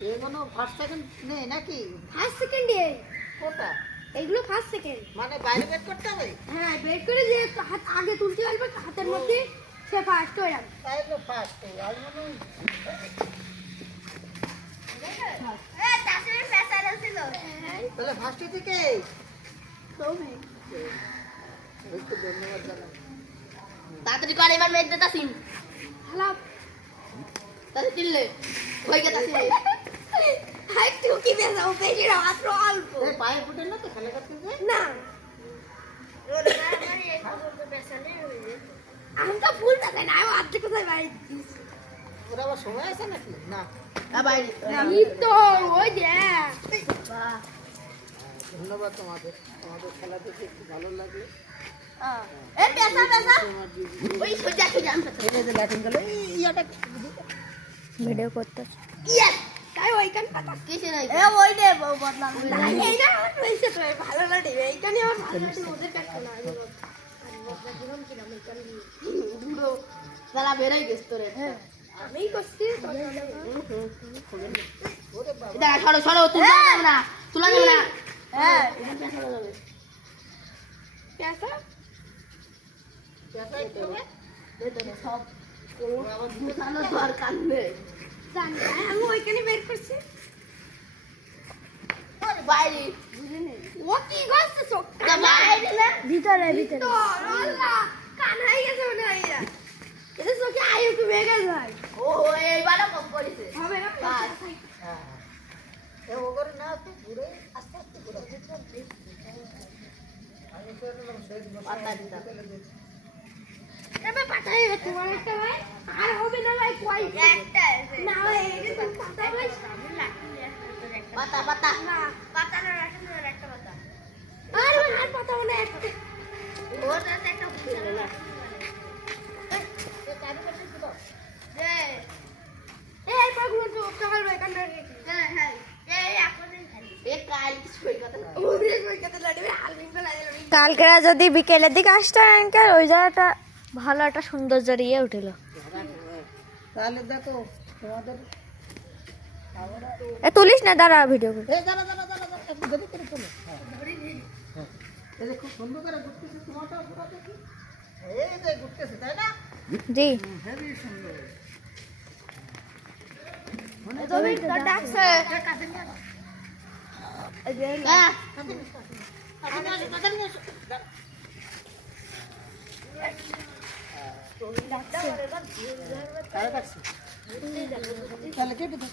এগুলো first second নেই নাকি? ফার্স্ট সেকেন্ড এ কোনটা? এগুলো ফার্স্ট সেকেন্ড। মানে বাইরে বের করতে হবে? হ্যাঁ, বের করে যে হাত আগে তুলতে পারবে হাতের মধ্যে সে ফার্স্ট হয়ে যাবে। তাই তো ফার্স্ট। আর মনে হয় তাহলে ফার্স্ট থেকে একটু ধন্যবাদ জানাই। তাড়াতাড়ি করে এবার মেঘ দিতাছি হ্যালো তাতে তিললে হয়ে গেতাছি হাই তুই কি বেসাও বেশি না মাত্র অল্প এই পায়ে ফুটে না তো খেলা করতে যে? না আমি তো ফুল থাকে না আমি আর্ধেক কোথায় বাড়ি দিচ্ছি ওরা আবার সময় আছে নাকি? না। বাইরে আমি তো ওই যে ধন্যবাদ তোমাদের, তোমাদের খেলা দেখে একটু ভালো লাগলো। এ পেশা পেশা ওই সোজা সোজা আমি এই যে লাটিং গেল ইয়াটা ভিডিও করতে ইয়েস তাই ওইখান কথা কিছু নাই এ ওই দে বদনাম এইটা আমার হইছে তো ভালো লাগে এইখানে আমার ভালো লাগে ওদের কাছে না জীবন কি নাম এইখানে পুরো সারা বেরাই গেছ তোরে আমি করছি এটা সরো সরো তুলা যাবে না তুলা যাবে না হ্যাঁ এটা পেশা যাবে পেশা পেশাই তো ভেতরে সব দুসানো দরকার নেই জানি আমি ওইখানে বের করছি বাইরে ও কি করছে চোখ এটা বাইরে না ভিতরে তো আল্লাহ কান হয়ে গেছে মনে হয় এরা এটা চোখে আয়ু কি বেগে যায় ও এইবারও কম করেছে হবে না বাস। হ্যাঁ এ ওগরে না তো ঘুরে আস্তে আস্তে ঘুরে আমি তো এরকম শেষ পাতা দিতা এবার পাতাই তোমার একটা ভাই আর হবে না ভাই কই একটা না ভাই এটা তো পাতা ভাই পাতা পাতা না পাতা না একটা পাতা আর ভাই আর পাতা মানে একটা ওর সাথে একটা ছিল না এই আর পাগুলো তো সকাল ভাই কান্না রেখে হ্যাঁ হ্যাঁ এই এখন এ কাল কিছু কই কথা না ওরে কই কত লাড়বে হালমিন তো লাগে কালকেরা যদি বিকেলের দিকে আসতেন আঙ্কেল ওই জায়গাটা ভালো একটা সৌন্দর্য ইয়ে উঠিল। তাহলে দেখো তোমাদের এ তুলিস না, দাঁড়া ভিডিও করি। এই দাঁড়া দাঁড়া দাঁড়া দাঁড়া একটু দেরি করে চলো। হ্যাঁ এই যে খুব সুন্দর করে ঘুরতেছে তোমারটা পুরো দেখি। এই যে ঘুরতেছে তাই না? জি হেভি সুন্দর। তুমি তো ডাকছে হ্যাঁ তাহলে কেটে দাও।